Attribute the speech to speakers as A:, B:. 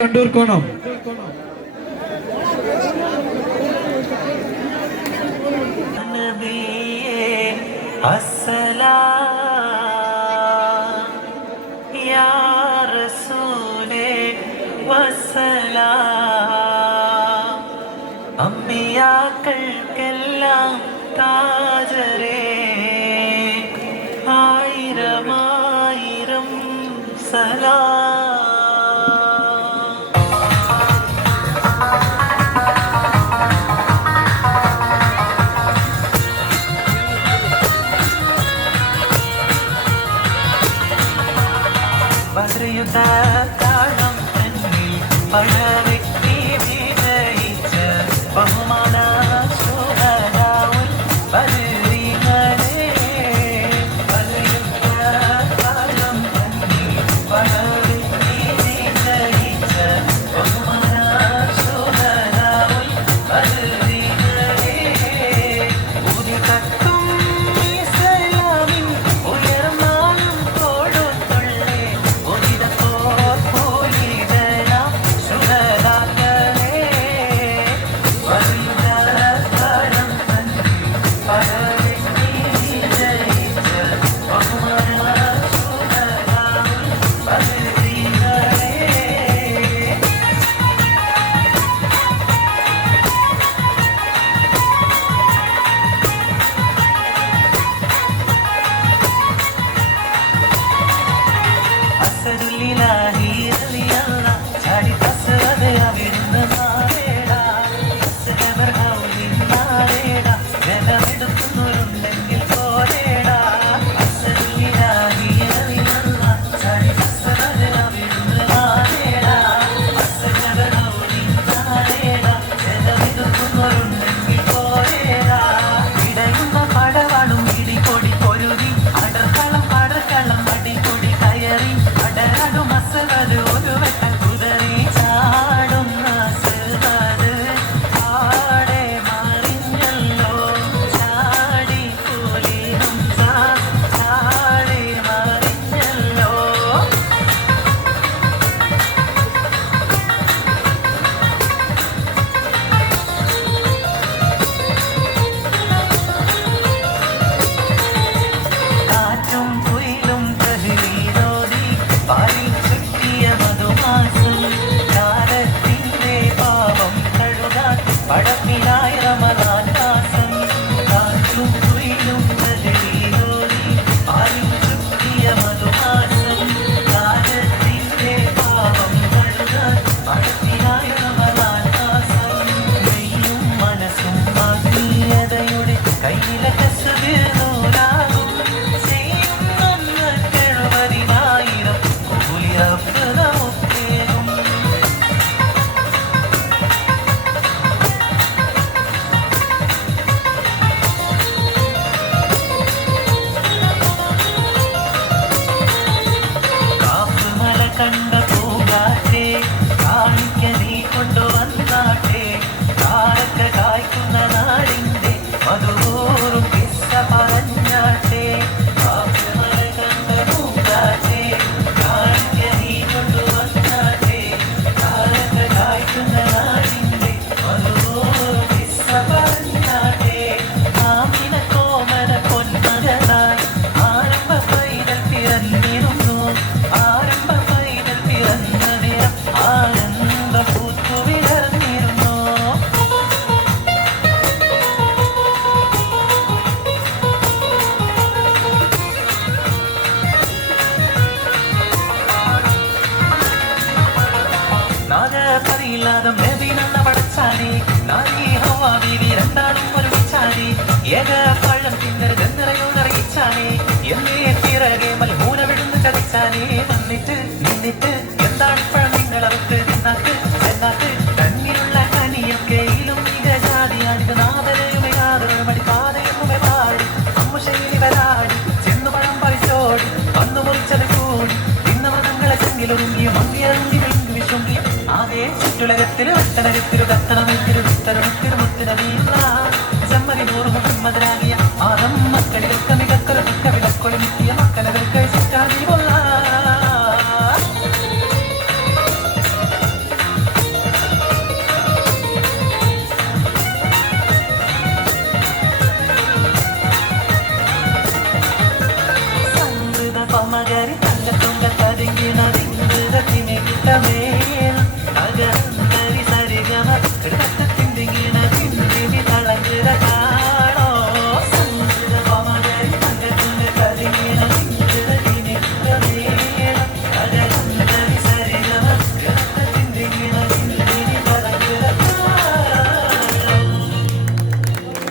A: കണ്ടൂർക്കോണം അമ്മിയാക്കൾക്കെല്ലാം താ മറിയുന്ന താളം തന്നിൽ പഴവി படப்பினாயிரம் ഇല്ലാതെ മേബിനെന്ന പടച്ചാടി നായി ഹവാ ബീവി രണ്ടാളും ഒരുമിച്ചാടി ഏക പഴം തിന്നർ ഗന്ധറയോ നിറയിച്ചാടി എന്നേ പിറകെ മൽമൂല വിടുന്ന് ചതിച്ചാടി വന്നിട്ട് നിന്നിട്ട് എന്താണ് പഴം നിങ്ങളവർക്ക് നിന്നാക്ക് എന്നാക്ക്? തന്നിലുള്ള കനിയൊക്കെ ഇലും മിക ജാതിയാണിത് നാദരയുമേ നാദരമടി പാതയുമേ പാടി. അമ്മുശൈലി വരാടി ചെന്നു പഴം പറിച്ചോടി. വന്നു മുറിച്ചത് കൂടി. ഇന്ന മൃഗങ്ങളെ ചെങ്കിലൊരുങ്ങിയ മങ്ങിയറുങ്ങി വെങ്കി ആകെ ചുറ്റുലകത്തിൽ വട്ടണകത്തിൽ കത്തണമിത്തിരി വിസ്തരമിത്തിരി മുത്തിനറിയില്ല ചെമ്മതി നൂറ് മുഹമ്മദ് ആദം മക്കളിൽ